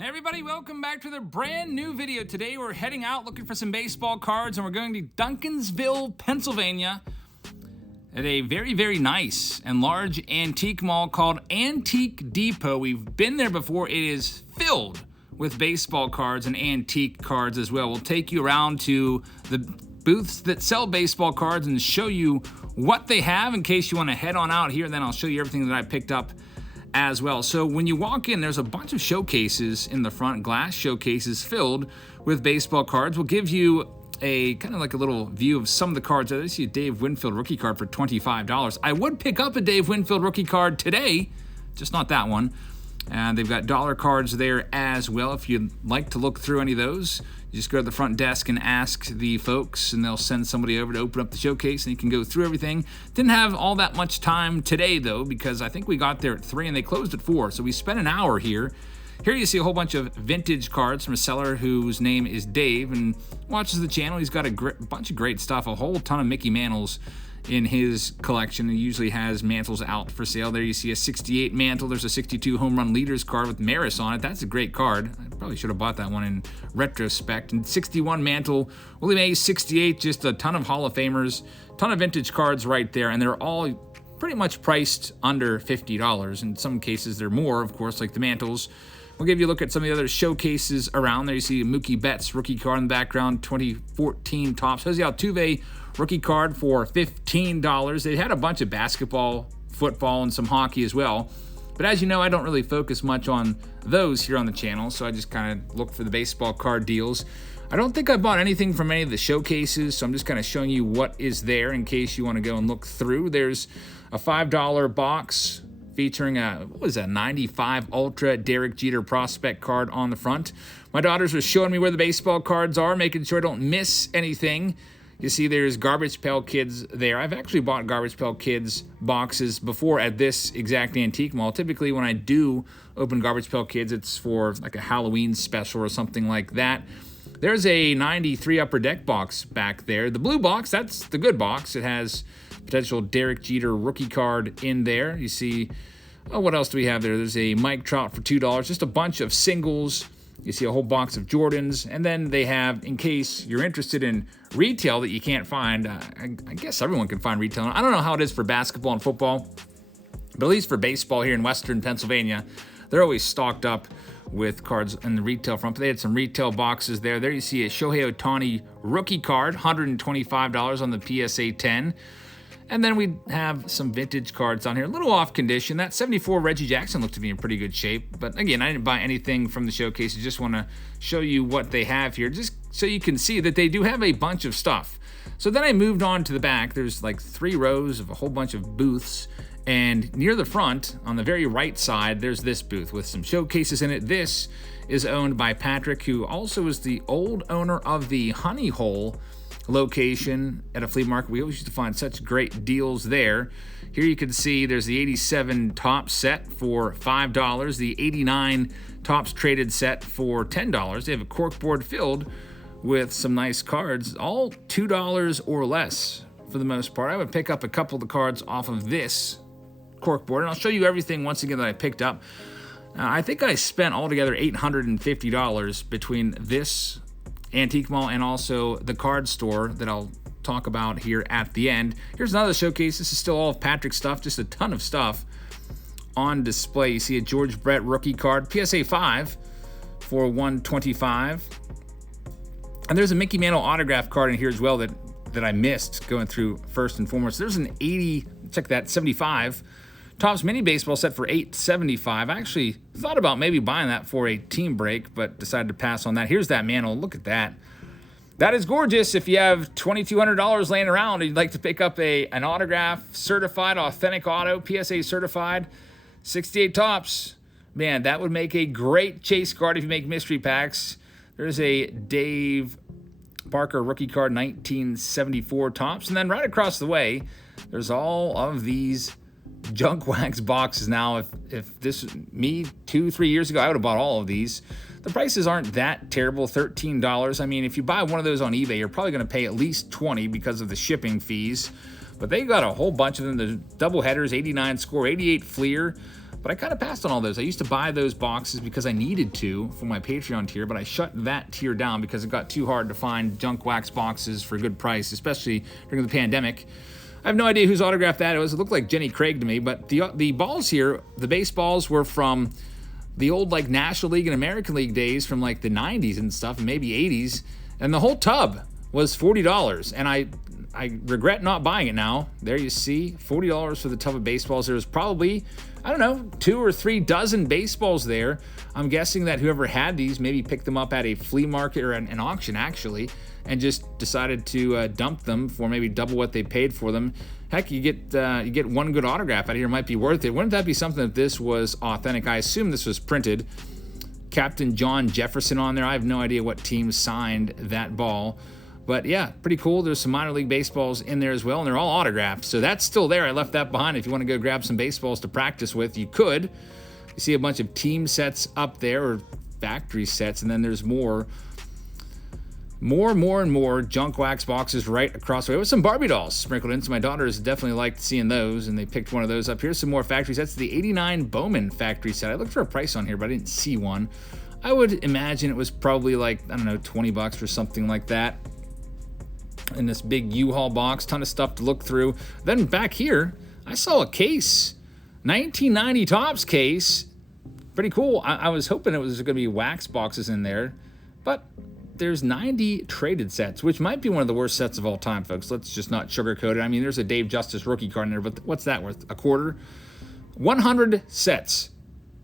Hey everybody, welcome back to the brand new video. Today we're heading out looking for some baseball cards and we're going to Duncansville, Pennsylvania at a very, very nice and large antique mall called Antique Depot. We've been there before. It is filled with baseball cards and antique cards as well. We'll take you around to the booths that sell baseball cards and show you what they have in case you want to head on out here, and then I'll show you everything that I picked up as well. So when you walk in, there's a bunch of showcases in the front, glass showcases filled with baseball cards. We'll give you a kind of like a little view of some of the cards. I see a Dave Winfield rookie card for $25. I would pick up a Dave Winfield rookie card today, just not that one. And they've got dollar cards there as well. If you'd like to look through any of those, you just go to the front desk and ask the folks, and they'll send somebody over to open up the showcase, and you can go through everything. Didn't have all that much time today, though, because I think we got there at 3 and they closed at 4, so we spent an hour here. Here you see a whole bunch of vintage cards from a seller whose name is Dave and watches the channel. He's got a bunch of great stuff, a whole ton of Mickey Mantles in his collection. He usually has mantles out for sale. There you see a 68 mantle. There's a 62 home run leaders card with Maris on it. That's a great card. I probably should have bought that one in retrospect. And 61 mantle, Willie Mays 68, just a ton of Hall of Famers, ton of vintage cards right there, and they're all pretty much priced under $50. In some cases they're more, of course, like the mantles. We'll give you a look at some of the other showcases around there. You see a Mookie Betts rookie card in the background, 2014 Topps. Jose Altuve rookie card for $15. They had a bunch of basketball, football, and some hockey as well. But as you know, I don't really focus much on those here on the channel, so I just kind of look for the baseball card deals. I don't think I bought anything from any of the showcases, so I'm just kind of showing you what is there in case you want to go and look through. There's a $5 box featuring a, 95 Ultra Derek Jeter prospect card on the front. My daughters were showing me where the baseball cards are, making sure I don't miss anything. You see there's Garbage Pail Kids there. I've actually bought Garbage Pail Kids boxes before at this exact antique mall. Typically when I do open Garbage Pail Kids, it's for like a Halloween special or something like that. There's a 93 Upper Deck box back there. The blue box, that's the good box. It has potential Derek Jeter rookie card in there. You see, what else do we have there? There's a Mike Trout for $2, just a bunch of singles. You see a whole box of Jordans, and then they have, in case you're interested in retail that you can't find, I guess everyone can find retail. I don't know how it is for basketball and football, but at least for baseball here in Western Pennsylvania, they're always stocked up with cards in the retail front. But they had some retail boxes there. There you see a Shohei Ohtani rookie card, $125 on the PSA 10. And then we have some vintage cards on here, a little off condition. That 74 Reggie Jackson looked to be in pretty good shape. But again, I didn't buy anything from the showcase. I just want to show you what they have here, just so you can see that they do have a bunch of stuff. So then I moved on to the back. There's like 3 rows of a whole bunch of booths. And near the front, on the very right side, there's this booth with some showcases in it. This is owned by Patrick, who also is the old owner of the Honey Hole location at a flea market. We always used to find such great deals there. Here you can see there's the 87 Topps set for $5, the 89 Topps traded set for $10. They have a corkboard filled with some nice cards, all $2 or less for the most part. I would pick up a couple of the cards off of this corkboard, and I'll show you everything once again that I picked up. I think I spent altogether $850 between this antique mall and also the card store that I'll talk about here at the end. Here's another showcase. This is still all of Patrick's stuff, just a ton of stuff on display. You see a George Brett rookie card, PSA 5 for $125. And there's a Mickey Mantle autograph card in here as well that I missed going through first and foremost. There's an 80, check that, 75 Topps mini baseball set for $875. I actually thought about maybe buying that for a team break, but decided to pass on that. Here's that mantle. Look at that. That is gorgeous. If you have $2,200 laying around and you'd like to pick up an autograph, certified, authentic auto, PSA certified, 68 Topps, man, that would make a great chase card if you make mystery packs. There's a Dave Parker rookie card, 1974 Topps. And then right across the way, there's all of these junk wax boxes. Now, if this was me 2-3 years ago, I would have bought all of these. The prices aren't that terrible, $13. I mean, if you buy one of those on eBay, you're probably going to pay at least $20 because of the shipping fees. But they got a whole bunch of them. The double headers, 89 score, 88 Fleer, But I kind of passed on all those. I used to buy those boxes because I needed to for my Patreon tier, but I shut that tier down because it got too hard to find junk wax boxes for a good price, especially during the pandemic. I have no idea whose autograph that was. It looked like Jenny Craig to me, but the balls here, the baseballs were from the old like National League and American League days from like the 90s and stuff, and maybe 80s. And the whole tub was $40. And I regret not buying it now. There you see, $40 for the tub of baseballs. There was probably, I don't know, 2 or 3 dozen baseballs there. I'm guessing that whoever had these maybe picked them up at a flea market or an auction actually, and just decided to dump them for maybe double what they paid for them. Heck, you get one good autograph out of here, it might be worth it. Wouldn't that be something if this was authentic? I assume this was printed. Captain John Jefferson on there. I have no idea what team signed that ball. But yeah, pretty cool. There's some minor league baseballs in there as well, and they're all autographed. So that's still there. I left that behind. If you want to go grab some baseballs to practice with, you could. You see a bunch of team sets up there, or factory sets, and then there's more junk wax boxes right across the way with some Barbie dolls sprinkled in. So my daughters definitely liked seeing those, and they picked one of those up. Here's some more factory sets. The 89 Bowman factory set. I looked for a price on here, but I didn't see one. I would imagine it was probably like, I don't know, $20 or something like that. In this big U-Haul box, ton of stuff to look through. Then back here, I saw a case, 1990 Topps case. Pretty cool. I was hoping it was going to be wax boxes in there, but there's 90 traded sets, which might be one of the worst sets of all time, folks. Let's just not sugarcoat it. I mean, there's a Dave Justice rookie card in there, but what's that worth? A quarter? 100 sets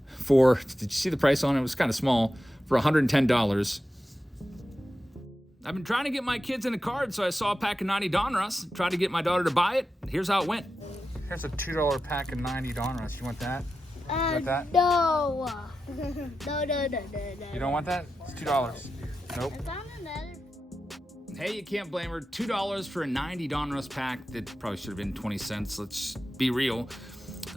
for, did you see the price on it? It was kind of small, for $110. I've been trying to get my kids into cards, so I saw a pack of 90 Donruss, tried to get my daughter to buy it. Here's how it went. Here's a $2 pack of 90 Donruss. You want that? You want that? No. No. You don't want that? It's $2. Nope. I found another. Hey, you can't blame her. $2 for a 90 Donruss pack. That probably should have been 20 cents. Let's be real.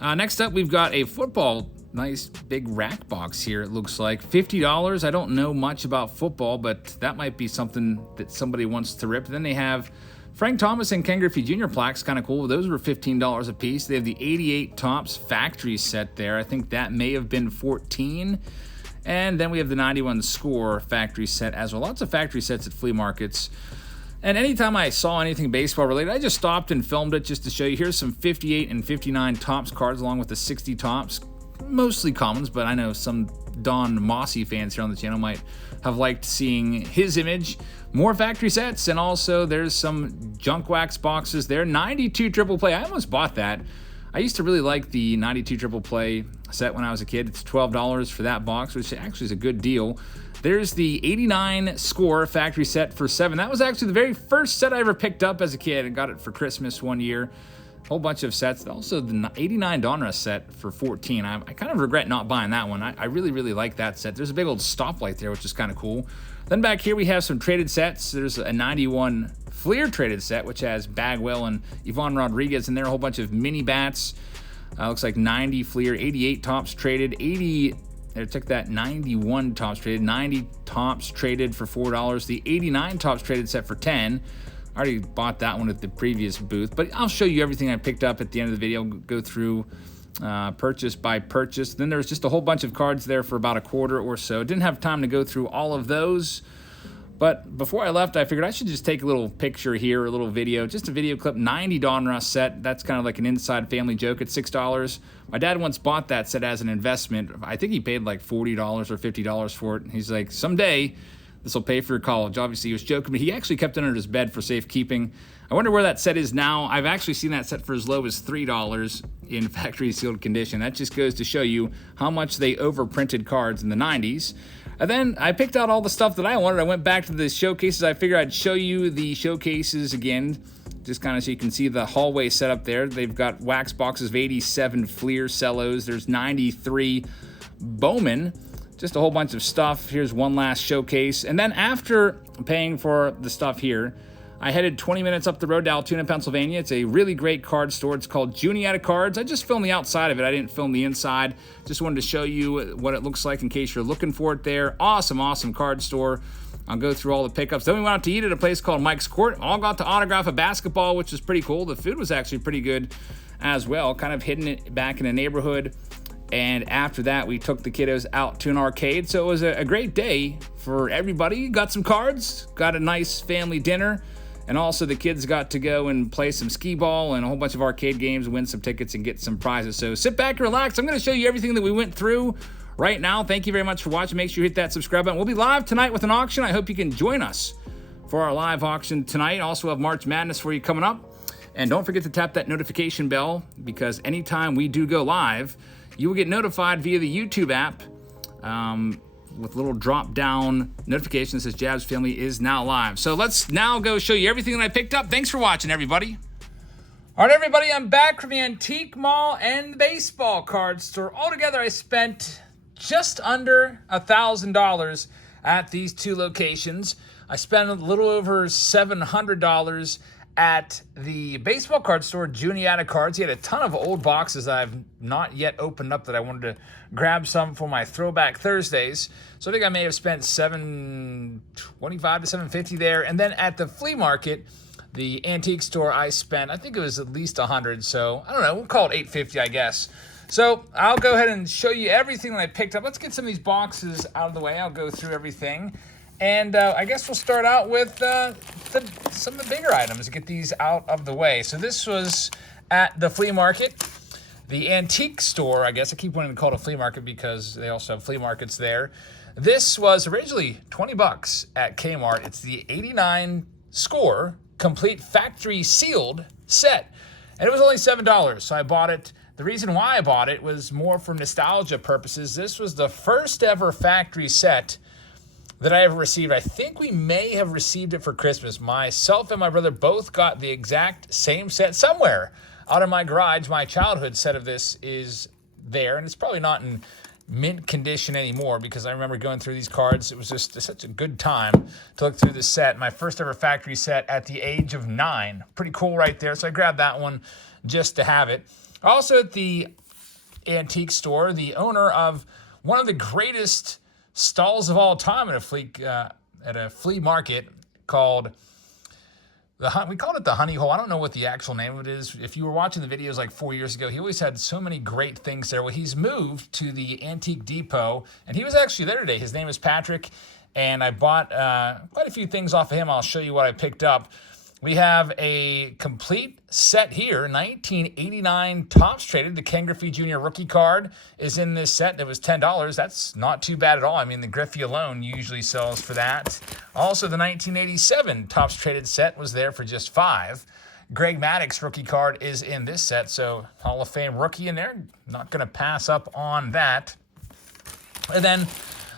Next up, we've got a football. Nice big rack box here, it looks like. $50. I don't know much about football, but that might be something that somebody wants to rip. Then they have Frank Thomas and Ken Griffey Jr. plaques, kind of cool. Those were $15 a piece. They have the 88 Topps factory set there. I think that may have been $14. And then we have the 91 Score factory set as well. Lots of factory sets at flea markets. And anytime I saw anything baseball related, I just stopped and filmed it just to show you. Here's some 58 and 59 Topps cards along with the 60 Topps. Mostly commons, but I know some Don Mossy fans here on the channel might have liked seeing his image. More factory sets, and also there's some junk wax boxes there. 92 triple play. I almost bought that. I used to really like the 92 triple play set when I was a kid. It's $12 for that box, which actually is a good deal. There's the 89 Score factory set for $7. That was actually the very first set I ever picked up as a kid and got it for Christmas one year. Whole bunch of sets. Also the 89 Donruss set for $14. I kind of regret not buying that one. I really like that set. There's a big old stoplight there, which is kind of cool. Then back here we have some traded sets. There's a 91 Fleer traded set, which has Bagwell and Ivan Rodriguez in there. A whole bunch of mini bats. Looks like 90 Fleer, 88 Topps traded, 80. They took that 91 Topps traded, 90 Topps traded for $4. The 89 Topps traded set for $10. I already bought that one at the previous booth, but I'll show you everything I picked up at the end of the video. Go through purchase by purchase. Then there's just a whole bunch of cards there for about a quarter or so. Didn't have time to go through all of those, but before I left, I figured I should just take a little picture here, a little video, just a video clip. 90 Donruss set. That's kind of like an inside family joke at $6. My dad once bought that set as an investment. I think he paid like $40 or $50 for it. He's like, someday this will pay for your college. Obviously, he was joking, but he actually kept it under his bed for safekeeping. I wonder where that set is now. I've actually seen that set for as low as $3 in factory sealed condition. That just goes to show you how much they overprinted cards in the 90s. And then I picked out all the stuff that I wanted. I went back to the showcases. I figured I'd show you the showcases again, just kind of so you can see the hallway setup there. They've got wax boxes of 87 Fleer cellos. There's 93 Bowman. Just a whole bunch of stuff. Here's one last showcase. And then after paying for the stuff here, I headed 20 minutes up the road to Altoona, Pennsylvania. It's a really great card store. It's called Juniata Cards. I just filmed the outside of it. I didn't film the inside. Just wanted to show you what it looks like in case you're looking for it there. Awesome card store. I'll go through all the pickups. Then we went out to eat at a place called Mike's Court. All got to autograph a basketball, which was pretty cool. The food was actually pretty good as well. Kind of hidden it back in a neighborhood And after that, we took the kiddos out to an arcade. So it was a great day for everybody. Got some cards, got a nice family dinner, and also the kids got to go and play some skee ball and a whole bunch of arcade games, win some tickets, and get some prizes. So sit back and relax. I'm going to show you everything that we went through right now. Thank you very much for watching. Make sure you hit that subscribe button. We'll be live tonight with an auction. I hope you can join us for our live auction tonight. Also have March Madness for you coming up. And don't forget to tap that notification bell, because anytime we do go live, you will get notified via the YouTube app with a little drop-down notification that says Jab's Family is now live. So let's now go show you everything that I picked up. Thanks for watching, everybody. All right, everybody, I'm back from the Antique Mall and the baseball card store. Altogether, I spent just under $1,000 at these two locations. I spent a little over $700 at the baseball card store, Juniata Cards. He had a ton of old boxes that I've not yet opened up that I wanted to grab some for my Throwback Thursdays. So I think I may have spent $725 to $750 there. And then at the flea market, the antique store, I spent, I think it was at least $100. So I don't know, we'll call it $850, I guess. So I'll go ahead and show you everything that I picked up. Let's get some of these boxes out of the way. I'll go through everything. And I guess we'll start out with some of the bigger items to get these out of the way. So this was at the flea market. The antique store, I guess I keep wanting to call it a flea market because they also have flea markets there. This was originally $20 at Kmart. It's the 89 score, complete factory sealed set. And it was only $7, so I bought it. The reason why I bought it was more for nostalgia purposes. This was the first ever factory set that I ever received. I think we may have received it for Christmas. Myself and my brother both got the exact same set somewhere out of my garage. My childhood set of this is there, and it's probably not in mint condition anymore because I remember going through these cards. It was just such a good time to look through this set. My first ever factory set at the age of 9. Pretty cool right there. So I grabbed that one just to have it. Also at the antique store, the owner of one of the greatest stalls of all time at a flea market called we called it the Honey Hole. I don't know what the actual name of it is. If you were watching the videos like 4 years ago, he always had so many great things there. Well, he's moved to the Antique Depot, and he was actually there today. His name is Patrick, and I bought quite a few things off of him. I'll show you what I picked up. We have a complete set here, 1989 Topps Traded. The Ken Griffey Jr. rookie card is in this set. It was $10. That's not too bad at all. I mean, the Griffey alone usually sells for that. Also, the 1987 Topps Traded set was there for just $5. Greg Maddux rookie card is in this set, so Hall of Fame rookie in there. Not going to pass up on that. And then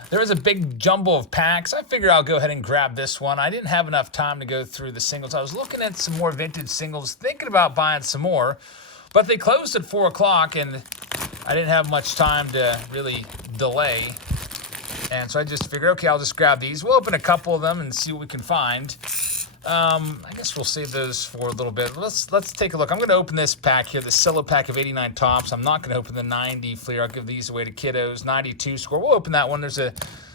there was a big jumble of packs. I figured I'll go ahead and grab this one. I didn't have enough time to go through the singles. I was looking at some more vintage singles, thinking about buying some more, but they closed at 4 o'clock, and I didn't have much time to really delay. And so I just figured, okay, I'll just grab these. We'll open a couple of them and see what we can find. I guess we'll save those for a little bit. Let's take a look. I'm going to open this pack here, the Cello pack of 89 Topps. I'm not going to open the 90 Fleer. I'll give these away to kiddos. 92 score. We'll open that one. There's a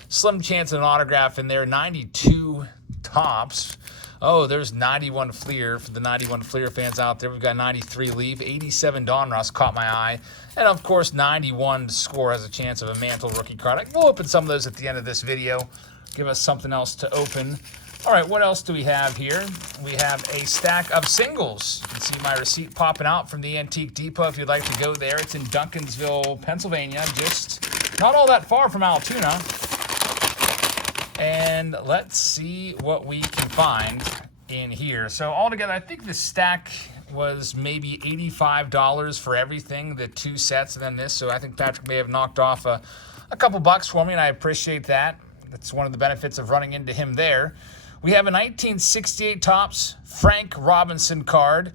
slim chance of an autograph in there. 92 Topps. Oh, there's 91 Fleer for the 91 Fleer fans out there. We've got 93 Leaf. 87 Donruss caught my eye. And, of course, 91 score has a chance of a Mantle rookie card. We'll open some of those at the end of this video. Give us something else to open. All right, what else do we have here? We have a stack of singles. You can see my receipt popping out from the Antique Depot if you'd like to go there. It's in Duncansville, Pennsylvania, just not all that far from Altoona. And let's see what we can find in here. So altogether, I think the stack was maybe $85 for everything, the two sets and then this. So I think Patrick may have knocked off a couple bucks for me, and I appreciate that. That's one of the benefits of running into him there. We have a 1968 Topps Frank Robinson card,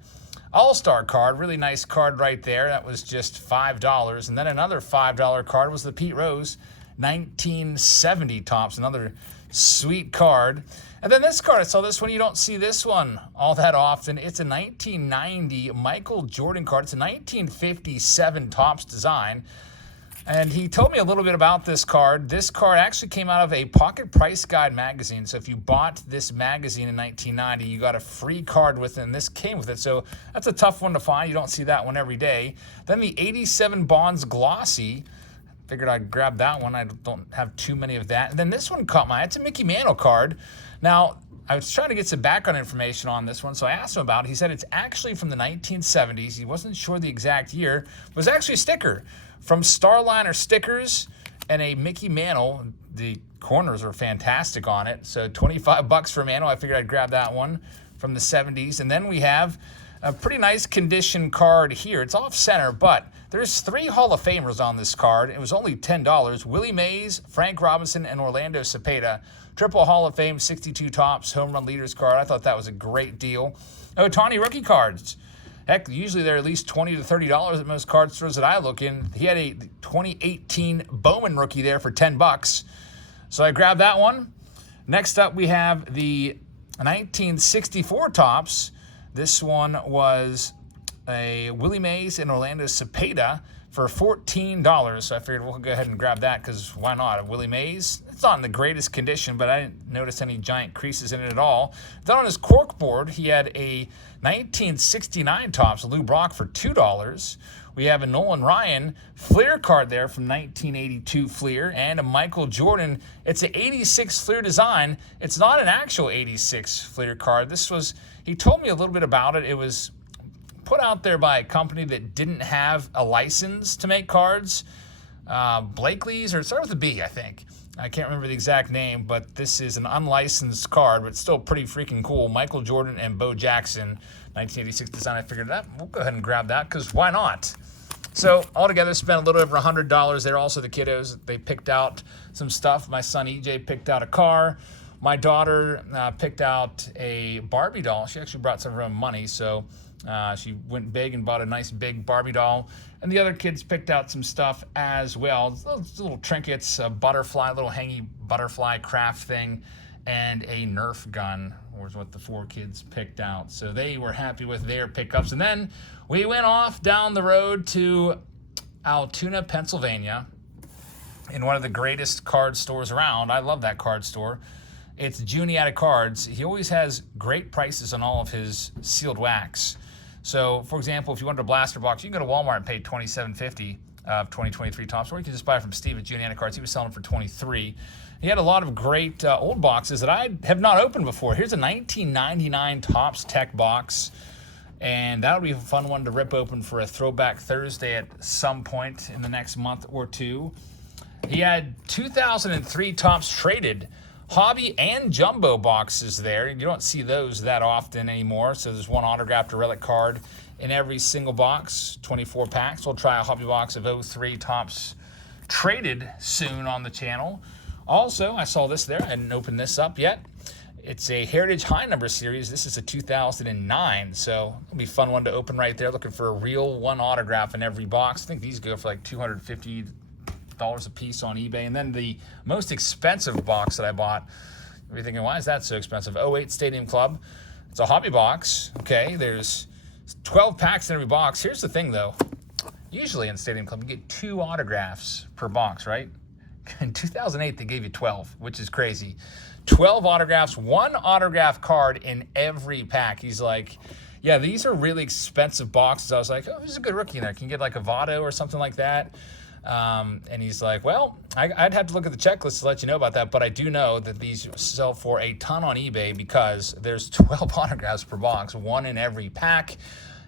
All-Star card, really nice card right there. That was just $5. And then another $5 card was the Pete Rose 1970 Topps, another sweet card. And then this card, I saw this one. You don't see this one all that often. It's a 1990 Michael Jordan card. It's a 1957 Topps design. And he told me a little bit about this card. This card actually came out of a Pocket Price Guide magazine. So if you bought this magazine in 1990, you got a free card with it, and this came with it. So that's a tough one to find. You don't see that one every day. Then the 87 Bonds Glossy. Figured I'd grab that one. I don't have too many of that. And then this one caught my eye. It's a Mickey Mantle card. Now, I was trying to get some background information on this one, so I asked him about it. He said it's actually from the 1970s. He wasn't sure the exact year. It was actually a sticker from Starliner Stickers and a Mickey Mantle. The corners are fantastic on it. So $25 for Mantle. I figured I'd grab that one from the 70s. And then we have a pretty nice condition card here. It's off center, but there's 3 Hall of Famers on this card. It was only $10. Willie Mays, Frank Robinson, and Orlando Cepeda. Triple Hall of Fame, 62 tops, home run leaders card. I thought that was a great deal. Ohtani rookie cards. Heck, usually they're at least $20 to $30 at most card stores that I look in. He had a 2018 Bowman rookie there for $10. So I grabbed that one. Next up, we have the 1964 tops. This one was a Willie Mays and Orlando Cepeda for $14. So I figured we'll go ahead and grab that because why not? A Willie Mays, it's not in the greatest condition, but I didn't notice any giant creases in it at all. Then on his cork board, he had a 1969 tops Lou Brock for $2. We have a Nolan Ryan Fleer card there from 1982 Fleer and a Michael Jordan. It's an 86 Fleer design. It's not an actual 86 Fleer card. He told me a little bit about it. It was put out there by a company that didn't have a license to make cards. Blakely's, or it started with a B, I think. I can't remember the exact name, but this is an unlicensed card, but still pretty freaking cool. Michael Jordan and Bo Jackson, 1986 design. I figured that we'll go ahead and grab that because why not? So altogether, spent a little over $100 there. Also, the kiddos, they picked out some stuff. My son EJ picked out a car. My daughter picked out a Barbie doll. She actually brought some of her own money, so she went big and bought a nice big Barbie doll. And the other kids picked out some stuff as well. Little trinkets, a butterfly, little hangy butterfly craft thing, and a Nerf gun was what the 4 kids picked out. So they were happy with their pickups. And then we went off down the road to Altoona, Pennsylvania, in one of the greatest card stores around. I love that card store. It's Juniata Cards. He always has great prices on all of his sealed wax. So, for example, if you wanted a blaster box, you can go to Walmart and pay $27.50 of 2023 tops, or you can just buy it from Steve at Juniata Cards. He was selling them for $23. He had a lot of great old boxes that I have not opened before. Here's a 1999 Topps Tech box, and that'll be a fun one to rip open for a Throwback Thursday at some point in the next month or two. He had 2003 Topps Traded hobby and jumbo boxes there. You don't see those that often anymore. So there's one autographed or relic card in every single box, 24 packs. We'll try a hobby box of 03 Topps Traded soon on the channel. Also, I saw this there. I hadn't opened this up yet. It's a Heritage High Number Series. This is a 2009, so it'll be a fun one to open right there. Looking for a real one autograph in every box. I think these go for like $250 a piece on eBay. And then the most expensive box that I bought, you're thinking, why is that so expensive? 08 Stadium Club. It's a hobby box. Okay, there's 12 packs in every box. Here's the thing, though. Usually in Stadium Club, you get 2 autographs per box, right? In 2008, they gave you 12, which is crazy. 12 autographs, 1 autograph card in every pack. He's like, yeah, these are really expensive boxes. I was like, oh, there's a good rookie in there. Can you get like a Votto or something like that? And he's like, well, I'd have to look at the checklist to let you know about that, but I do know that these sell for a ton on eBay because there's 12 autographs per box, 1 in every pack.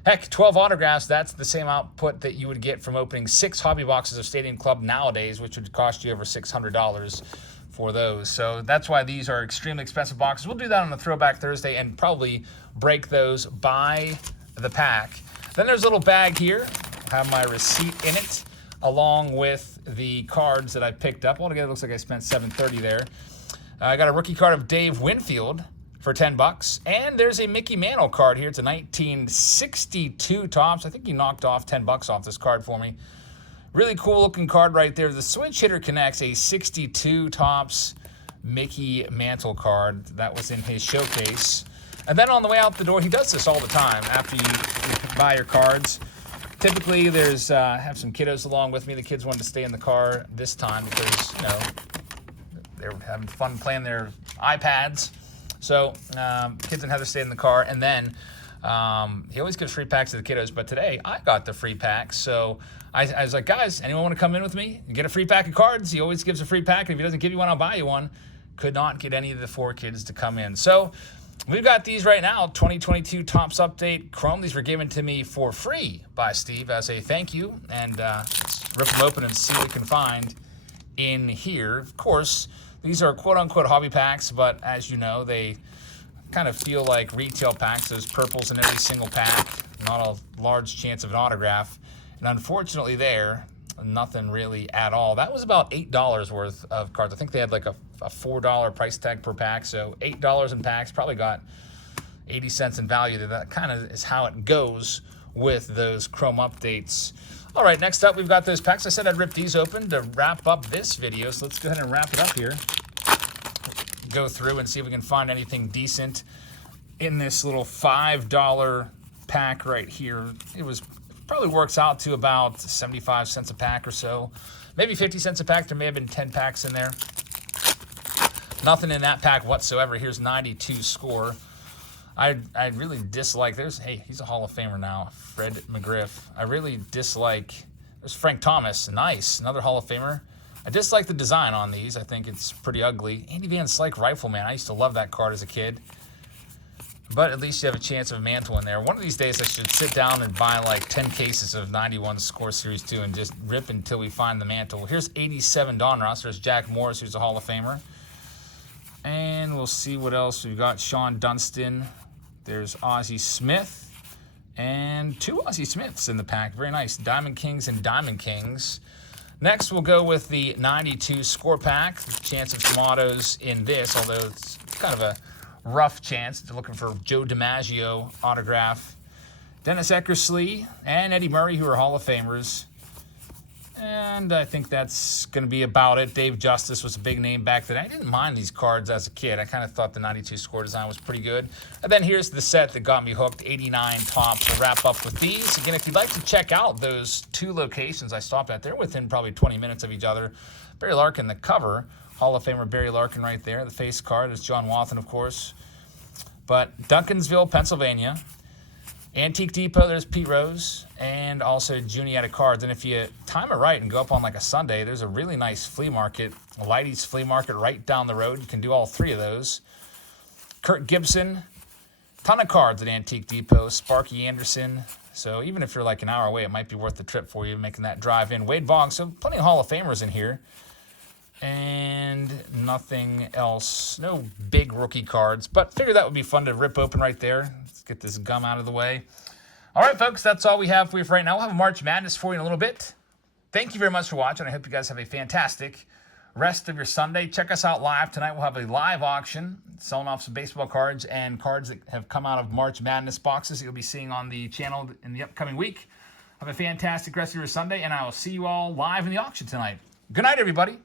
Heck, 12 autographs, that's the same output that you would get from opening 6 hobby boxes of Stadium Club nowadays, which would cost you over $600 for those. So that's why these are extremely expensive boxes. We'll do that on a Throwback Thursday and probably break those by the pack. Then there's a little bag here. I have my receipt in it, along with the cards that I picked up. Altogether, it looks like I spent $7.30 there. I got a rookie card of Dave Winfield for $10. And there's a Mickey Mantle card here. It's a 1962 Topps. I think he knocked off $10 off this card for me. Really cool looking card right there. The Switch Hitter connects a 62 Topps Mickey Mantle card that was in his showcase. And then on the way out the door, he does this all the time after you buy your cards. Typically, there's have some kiddos along with me. The kids wanted to stay in the car this time because, you know, they were having fun playing their iPads. So kids didn't have to stay in the car. And then he always gives free packs to the kiddos. But today, I got the free pack. So I was like, guys, anyone want to come in with me and get a free pack of cards? He always gives a free pack. And if he doesn't give you one, I'll buy you one. Could not get any of the 4 kids to come in. So we've got these right now, 2022 Topps Update Chrome. These were given to me for free by Steve as a thank you. And let's rip them open and see what we can find in here. Of course, these are quote-unquote hobby packs, but as you know, they kind of feel like retail packs. There's purples in every single pack, not a large chance of an autograph. And unfortunately there, nothing really at all. That was about $8 worth of cards. I think they had like a $4 price tag per pack, so $8 in packs, probably got 80 cents in value. That kind of is how it goes with those Chrome updates. All right, next up, we've got those packs. I said I'd rip these open to wrap up this video, so let's go ahead and wrap it up here. Go through and see if we can find anything decent in this little $5 pack right here. It probably works out to about 75 cents a pack or so, maybe 50 cents a pack. There may have been 10 packs in there. Nothing in that pack whatsoever. Here's 92 score. I really dislike, hey, he's a Hall of Famer now, Fred McGriff. I really dislike, there's Frank Thomas, nice, another Hall of Famer. I dislike the design on these. I think it's pretty ugly. Andy Van Slyke Rifleman, I used to love that card as a kid. But at least you have a chance of a mantle in there. One of these days I should sit down and buy like 10 cases of 91 Score Series 2 and just rip until we find the mantle. Here's 87 Donruss. There's Jack Morris, who's a Hall of Famer. And we'll see what else. We've got Sean Dunston. There's Ozzie Smith. And 2 Ozzie Smiths in the pack. Very nice. Diamond Kings and Diamond Kings. Next, we'll go with the 92 score pack. Chance of some autos in this, although it's kind of a rough chance. They're looking for Joe DiMaggio autograph. Dennis Eckersley and Eddie Murray, who are Hall of Famers. And I think that's going to be about it. Dave Justice was a big name back then. I didn't mind these cards as a kid. I kind of thought the 92 score design was pretty good. And then here's the set that got me hooked, 89 Topps. We'll wrap up with these. Again, if you'd like to check out those 2 locations I stopped at, they're within probably 20 minutes of each other. Barry Larkin, the cover, Hall of Famer Barry Larkin right there. The face card is John Wathan, of course. But Duncansville, Pennsylvania. Antique Depot, there's Pete Rose, and also Juniata Cards. And if you time it right and go up on like a Sunday, there's a really nice flea market, Leidy's Flea Market right down the road. You can do all 3 of those. Kurt Gibson, ton of cards at Antique Depot. Sparky Anderson. So even if you're like an hour away, it might be worth the trip for you, making that drive in. Wade Boggs, so plenty of Hall of Famers in here. And nothing else. No big rookie cards, but figured that would be fun to rip open right there. Let's get this gum out of the way. All right, folks, that's all we have for you for right now. We'll have a March Madness for you in a little bit. Thank you very much for watching. I hope you guys have a fantastic rest of your Sunday. Check us out live. Tonight we'll have a live auction selling off some baseball cards and cards that have come out of March Madness boxes that you'll be seeing on the channel in the upcoming week. Have a fantastic rest of your Sunday, and I will see you all live in the auction tonight. Good night, everybody.